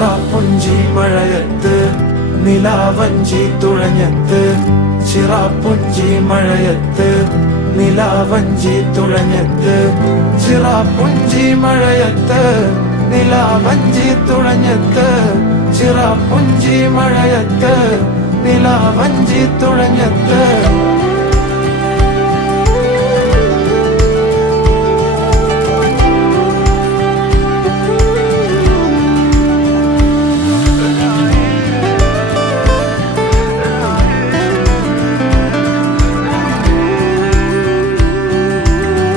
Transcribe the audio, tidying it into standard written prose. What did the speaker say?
ചിറാപ്പുഞ്ചി മഴയത്ത് നിലാവഞ്ചി തുഴഞ്ഞത്ത്, ചിറാപ്പുഞ്ചി മഴയത്ത് നിലാവഞ്ചി തുഴഞ്ഞത്ത്, ചിറാപ്പുഞ്ചി മഴയത്ത് നിലാവഞ്ചി തുഴഞ്ഞത്ത്, ചിറാപ്പുഞ്ചി മഴയത്ത് നിലാവഞ്ചി തുഴഞ്ഞത്ത്.